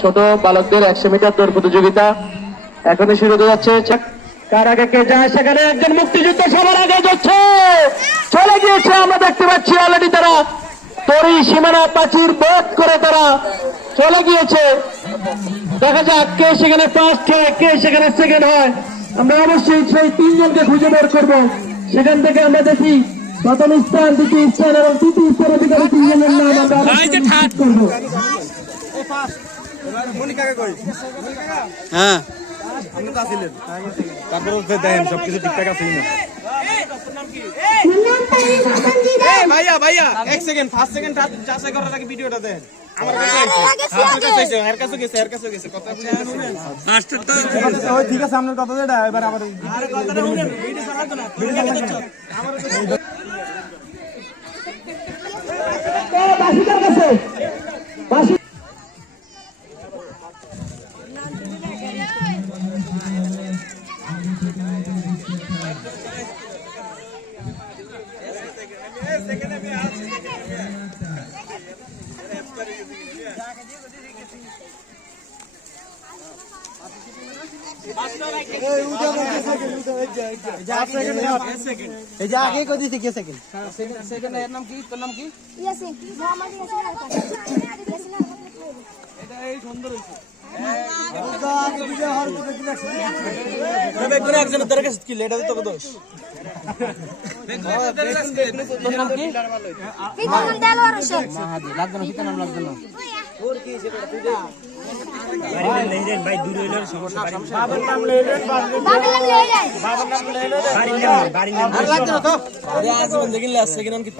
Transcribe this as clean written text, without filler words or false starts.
ছোট বালকদের 100 মিটার দৌড় প্রতিযোগিতা এখনই শুরু হতে যাচ্ছে। কার আগে কে যায় সেখানে একজন মুক্তিযুদ্ধ সবার আগে যাচ্ছে, চলে গিয়েছে। আমরা দেখতে পাচ্ছি অলরেডি তারা তরি সীমানা প্রাচীর ভেদ করে তারা চলে গিয়েছে। দেখা যাক কে সেখানে ফার্স্ট হয়, কে সেখানে সেকেন্ড হয়। আমরা অবশ্যই সেই তিনজনকে খুঁজে বের করবো। সেখান থেকে আমরা দেখি প্রথম স্থান, দ্বিতীয় স্থান এবং তৃতীয় স্থান অধিকারী তিনজনের নাম আমরা করবো। হ্যাঁ তারপরে দেখেন সবকিছু ঠিকঠাক আছে কিনা। ভাইয়া ভাইয়া এক সেকেন্ড, ফার্স্ট সেকেন্ড যাচাই করার আগে ভিডিওটা দেন। আমার কাছে আইছে, এর কাছে গেছে, এর কাছে গেছে। কথা শুনেন, ফার্স্টটা ওই ঠিক আছে, আপনার কথা যেটা এবার আবার আরে কথাটা শুনেন, ভিডিও চালাতো না, ভিডিও চালাতো আমার বাসিদার কাছে বাসি আগে কই দিছি কে সেকেন্ড সেকেন্ড এর নাম কি, তোর নাম কি? ইয়াসিন মোহাম্মদ ইয়াসিন এটা এই সুন্দর হইছে। একজনের দরকার কি লেটা দিতে দোষ। তোর নাম কি? বিক্রম দেলওয়ার হোসেন মাহাদি লাগবে না, কি নাম লাগবে না? ওর কি সেটা তুই দে ভাই লইলেন ভাই দূর হইলো সমস্যা। বাবার নাম লয়ে যায় বাড়ি নাম আর লাগবে না তো। আরে আজীবন দেখিলে আছে কিনা কি